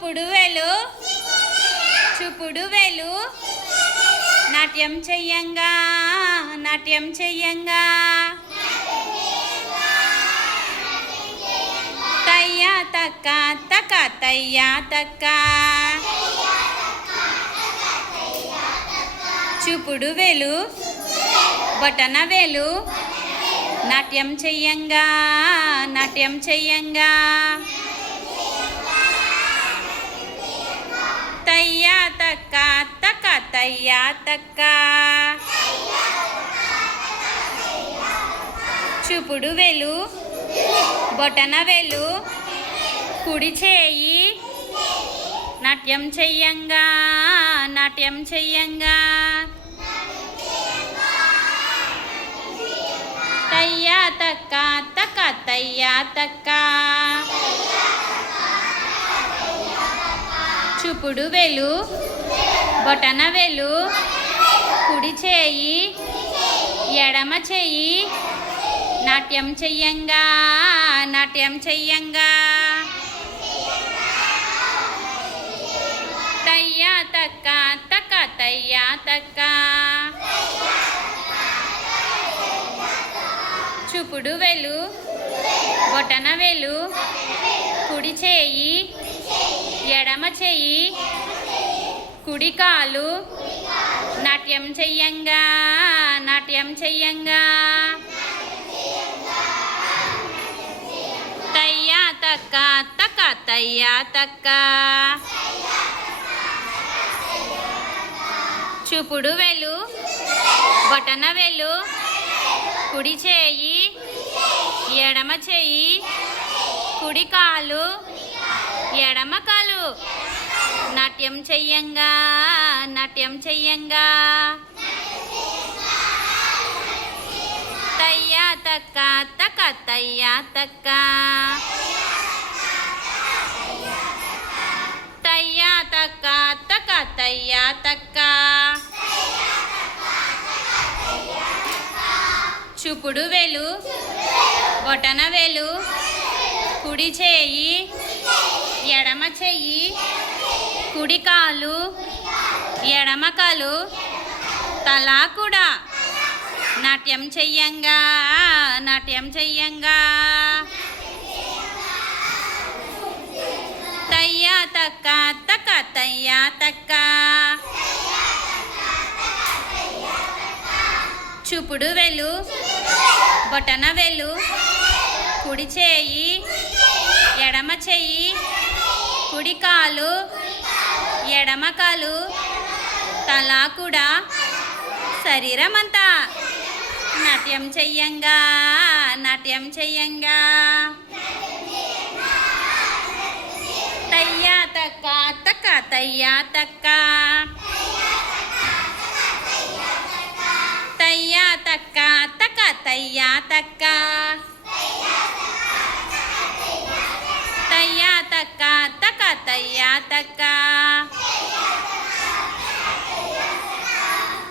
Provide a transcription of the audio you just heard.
చూపుడు వేలు చూపుడు వేలు నాట్యం చెయ్యంగా నాట్యం చెయ్యంగా తయ్యా తక్క తక్క తయ్యా తక్క చూపుడు వేలు బొటన వేలు నాట్యం చెయ్యంగా నాట్యం చెయ్యంగా తయ్యా తక్క తక్క తయ్యా తక్క చూపుడు వేలు బొటన వేలు కుడి చేయి నాట్యం చెయ్యంగా నాట్యం చెయ్యంగా తయ్యా తక్క తక్క తయ్యా తక్క చూపుడు వేలు బొటన వేలు కుడి చేయి ఎడమ చెయ్యి నాట్యం చెయ్యంగా నాట్యం చెయ్యంగా తయ్యా తక్క తక్క తయ్యా తక్క చూపుడు వేలు బొటన వేలు కుడి చేయి ఎడమ చెయ్యి కుడి కాలు నాట్యం చెయ్యంగా నాట్యం చెయ్యంగా తయ్యా తక్క తక్క తయ్యా తక్క చూపుడు వేలు బొటన వేలు కుడి చేయి ఎడమ చెయ్యి కుడి కాలు ఎడమ కాలు నాట్యం చెయ్యంగా నాట్యం చెయ్యంగా తయ్యా తక్క తక్క తయ్యా తక్క తయ్యా తక్క తక్క తయ్యా తక్క చూపుడు వేలు బొటన వేలు కుడి చేయి ఎడమ చెయ్యి కుడి కాలు ఎడమ కాలు తలా కూడా నాట్యం చెయ్యంగా నాట్యం చెయ్యంగా తయ్యా తక్క తక్క తయ్యా తక్క చూపుడు వేలు బొటన వేలు కుడి చేయి ఎడమ చెయ్యి కుడి కాలు ఎడమ కాలు తలా కూడా శరీరమంతా నాట్యం చెయ్యంగా నాట్యం చెయ్యంగా తయ్యా తక్క తక్క తయ్యా తక్క తయ్యా తక్క తక్క తయ్యా తక్క తయ్యా తక్క తక్క తయ్యా తక్క